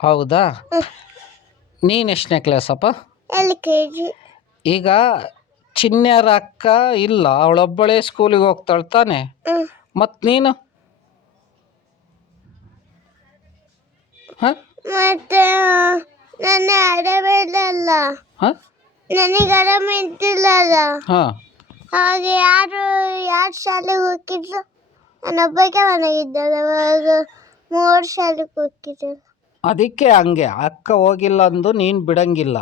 ಹೌದಾ? ನೀನು ಎಷ್ಟನೇ ಕ್ಲಾಸಪ್ಪ? LKG. ಈಗ ಚಿನ್ಯಾರ ಅಕ್ಕ ಇಲ್ಲ, ಅವಳೊಬ್ಬಳೇ ಸ್ಕೂಲಿಗೆ ಹೋಗ್ತಾಳೆ ತಾನೆ? ಮತ್ತು ನೀನು ಹಾಂ ಮತ್ತೆ ನನ್ನ ಆಡಬೇಡಲ್ಲ, ಹಾಂ ನನಗೆ ಆರಾಮ ಇದ್ದಿಲ್ಲಲ್ಲ. ಹಾಂ ಹಾಗೆ ಯಾರು ಶಾಲೆಗೆ ಹೋಗಿದ್ರು, ನಾನೊಬ್ಬಕ್ಕೆ ಮನೆಗಿದ್ದಲ್ಲ. ಅವಾಗ 3 ಶಾಲೆಗೆ ಹೋಗಿದ್ದಲ್ಲ. ಅದಕ್ಕೆ ಹಂಗೆ ಅಕ್ಕ ಹೋಗಿಲ್ಲ ಅಂದು ನೀನು ಬಿಡಂಗಿಲ್ಲ.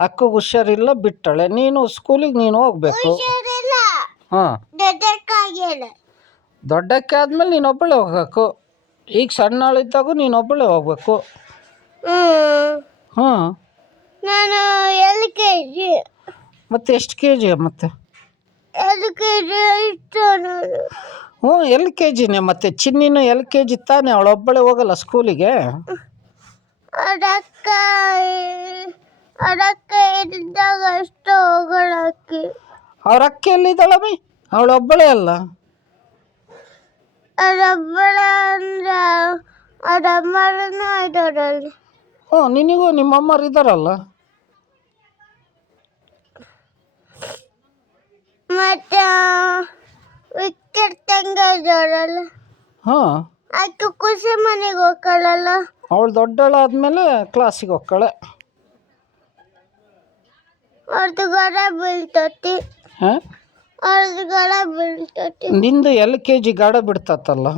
ಅಕ್ಕಗೆ ಹುಷಾರಿಲ್ಲ ಬಿಟ್ಟಾಳೆ, ನೀನು ಸ್ಕೂಲಿಗೆ ನೀನು ಹೋಗ್ಬೇಕು. ಹುಷಾರಿಲ್ಲ, ಹಾಂ ದೊಡ್ಡಕ್ಕಾಗಿಲ್ಲ. ದೊಡ್ಡಕ್ಕೆ ಆದಮೇಲೆ ನೀನೊಬ್ಬಳೇ ಹೋಗ್ಬೇಕು. ಈಗ ಸಣ್ಣಳಿದ್ದಾಗೂ ನೀನೊಬ್ಬಳೇ ಹೋಗ್ಬೇಕು. ಹಾಂ ನಾನು LKG. ಮತ್ತು ಎಷ್ಟು KG ಮತ್ತೆ? LKG ಇಷ್ಟ ನಾನು. ಹ್ಞೂ LKGನೇ. ಮತ್ತು ಚಿನ್ನಿನೂ LKG ತಾನೆ, ಅವಳೊಬ್ಬಳೇ ಹೋಗಲ್ಲ ಸ್ಕೂಲಿಗೆ. ಅದಕ್ಕ ಇದ್ದಾಗ ಅಷ್ಟು ಹೋಗೋಳಕ್ಕೆ. ಅವ್ರ ಅಕ್ಕ ಎಲ್ಲಿದ್ದಾಳಮ್ಮಿ? ಅವಳೊಬ್ಬಳೇ ಅಲ್ಲ. ಅದೊಬ್ಬಳ ಅಂದ್ರೆ ಅದಮ್ಮರನ್ನು ಇದ್ದಾರಲ್ಲಿ. ಹ್ಞೂ ನಿನಗೂ ನಿಮ್ಮಮ್ಮರು ಇದ್ದಾರಲ್ಲ. ಮತ್ತೆ ವಿಕೆಟ್ ತಂಗ ಇದ್ದಾರಲ್ಲ. ಹಾಂ ಆಕೆ ಖುಷಿ ಮನೆಗೆ ಹೋಗ್ಕೊಳ್ಳಲ್ಲ. ಅವಳು ದೊಡ್ಡಳಾದ್ಮೇಲೆ ಕ್ಲಾಸಿಗೆ ಹೋಗ್ತಾಳೆ. ಅವ್ರದ್ದು ಗಡ ಬೀಳ್ತತಿ. ಹಾಂ ಅವ್ರದ್ದು ಗಡ ಬೀಳ್ತತಿ. ನಿಂದು LKG ಗಾಡ ಬಿಡ್ತತ್ತಲ್ಲ.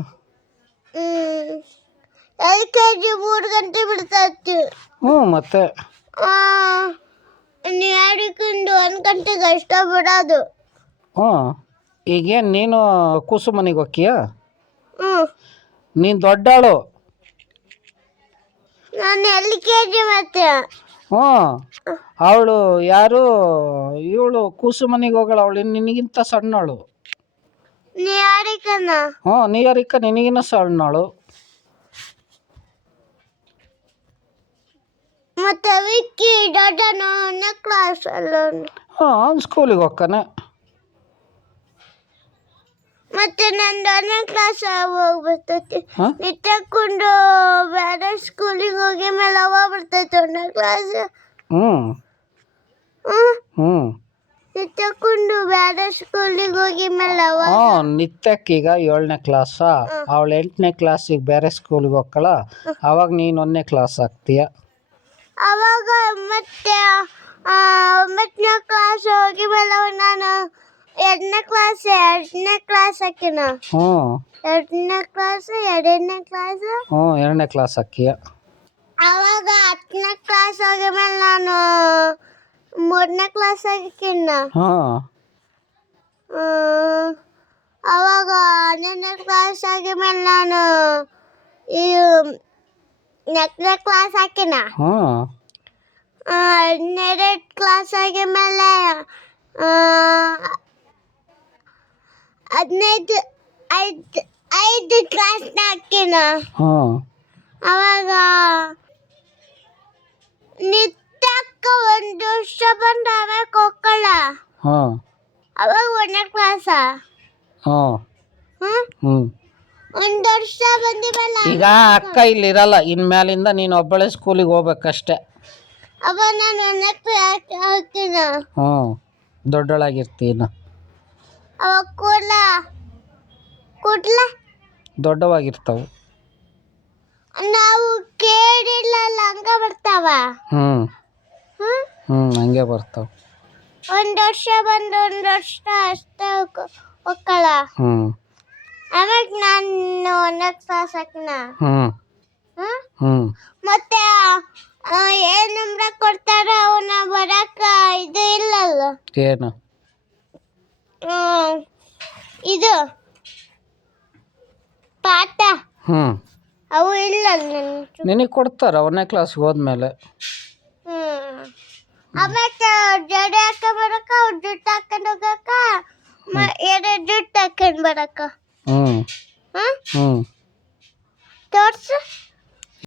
LKG 3 ಗಂಟೆ ಬಿಡ್ತತಿ. ಹ್ಞೂ ಮತ್ತೆ ಯಾರಿಗೊಂದು 1 ಗಂಟೆಗೆ ಅಷ್ಟ ಬಿಡೋದು. ಹ್ಞೂ ಈಗೇನು ನೀನು ಕೂಸು ಮನೆಗೆ ಹೋಗ್ತೀಯಾ? ನೀನು ದೊಡ್ಡಾಳು. ನಾನು LKG ಮತ್ತೆ. ಹ್ಞೂ ಅವಳು ಯಾರು ಇವಳು ಕೂಸು ಮನೆಗೆ ಹೋಗೋಳು, ಅವಳು ನಿನಗಿಂತ ಸಣ್ಣವಳು. ಯಾರಿಕನ? ಹ್ಞೂ ನಿಯರಿಕ ನಿನಗಿನ್ನ ಸಣ್ಣವಳು. ಮತ್ತೆ ವಿಕ್ಕಿ ದೊಡ್ಡನ ಕ್ಲಾಸ್ ಅಲ್ಲ. ಅವ್ನು ಸ್ಕೂಲಿಗೆ ಹೋಗ್ತಾನೆ. ಮತ್ತೆ ನಂದು 1ನೇ ಕ್ಲಾಸ್ ಹೋಗ್ಬರ್ತೈತಿ. ನಿತ್ಯಕೊಂಡು ಬೇರೆ ಸ್ಕೂಲಿಗೆ ಹೋಗಿ ಮೇಲೆ ಅವ ಬರ್ತೈತಿ 1ನೇ ಕ್ಲಾಸ್. ನಿತ್ಯಕೊಂಡು ಬೇರೆ ಸ್ಕೂಲಿಗೆ ಹೋಗಿ ಮೇಲೆ ಅವ. ನಿತ್ಯಕ್ಕೀಗ 7ನೇ ಕ್ಲಾಸ, ಅವಳು 8ನೇ ಕ್ಲಾಸಿಗೆ ಬೇರೆ ಸ್ಕೂಲಿಗೆ ಹೋಗ್ಕಳ. ಅವಾಗ ನೀನು 1ನೇ ಕ್ಲಾಸ್ ಆಗ್ತೀಯ. ಅವಾಗ ಮತ್ತೆ 9ನೇ ಕ್ಲಾಸ್ ಹೋಗಿ ಮೇಲೆ ನಾನು 2ನೇ ಕ್ಲಾಸ್ ಹಾಕಿನ. 2ನೇ ಕ್ಲಾಸ್ 2ನೇ ಕ್ಲಾಸ್ 2ನೇ ಕ್ಲಾಸ್ ಹಾಕಿಯ. ಅವಾಗ 10ನೇ ಕ್ಲಾಸ್ ಹೋಗಿ ಮೇಲೆ ನಾನು 3ನೇ ಕ್ಲಾಸ್ ಹಾಕಿನ. ಅವಾಗ 11ನೇ ಕ್ಲಾಸ್ ಆಗಿ ಮೇಲೆ ನಾನು 4ನೇ ಕ್ಲಾಸ್ ಹಾಕಿನ. 12ನೇ ಕ್ಲಾಸ್ ಆಗಿ ಮೇಲೆ 5 ಕ್ಲಾಸ್ ಹಾಕಿನ. ಅವಾಗ ನಿತ್ಯಕ್ಕ 1 ವರ್ಷ ಬಂದು ಆಮೇಲೆ ಹೋಗ್ಕಳ. ಅವಾಗ 1ನೇ ಕ್ಲಾಸ. 1 ವರ್ಷ ಬಂದಿವಲ್ಲ. ಈಗ ಅಕ್ಕ ಇಲ್ಲಿರಲ್ಲ, ಇನ್ಮೇಲಿಂದ ನೀನು ಒಬ್ಬಳೇ ಸ್ಕೂಲಿಗೆ ಹೋಗ್ಬೇಕಷ್ಟೆ. ಅವಾಗ ನಾನು 1ನೇ ಕ್ಲಾಸ್ ಹಾಕಿನ. ದೊಡ್ಡಳಾಗಿರ್ತೀನ. ಅವಾಗ ಕೂಡ್ಲ ದೊಡ್ಡವಾಗಿರ್ತಾವೆ. ನಾವು ಕೇಳಿಲ್ಲಲ್ಲ, ಹಂಗ ಬರ್ತಾವ. ಹಂಗೆ ಬರ್ತಾವೆ. 1 ವರ್ಷ ಬಂದು 1 ವರ್ಷ ಅಷ್ಟೇ ಹೋಗ್ಕಳ. ಆಮೇಲೆ ನಾನು 1ನೇ ಕ್ಲಾಸ್ ಹಾಕಿನ. ಮತ್ತೆ ಏನ್ ನಂಬರ ಕೊಡ್ತಾರ ಅವನ್ನ ಬರಕ ಇದು ಇಲ್ಲಲ್ಲ. ಏನು ಇದು ಪಾಠ ಅವು ಇಲ್ಲಲ್ಲ. ನಿನಗೆ ಕೊಡ್ತಾರ 1ನೇ ಕ್ಲಾಸ್ಗೆ ಹೋದ್ಮೇಲೆ. ಆಮೇಲೆ ಜಡೆ ಹಾಕೊಂಡ್ ಬರಕ, ಜುಟ್ಟು ಹಾಕೊಂಡ್ ಹೋಗಕ್ಕ, 2 ಜುಟ್ಟು ಹಾಕೊಂಡ್ ಬರಕ. ತೋರ್ಸು.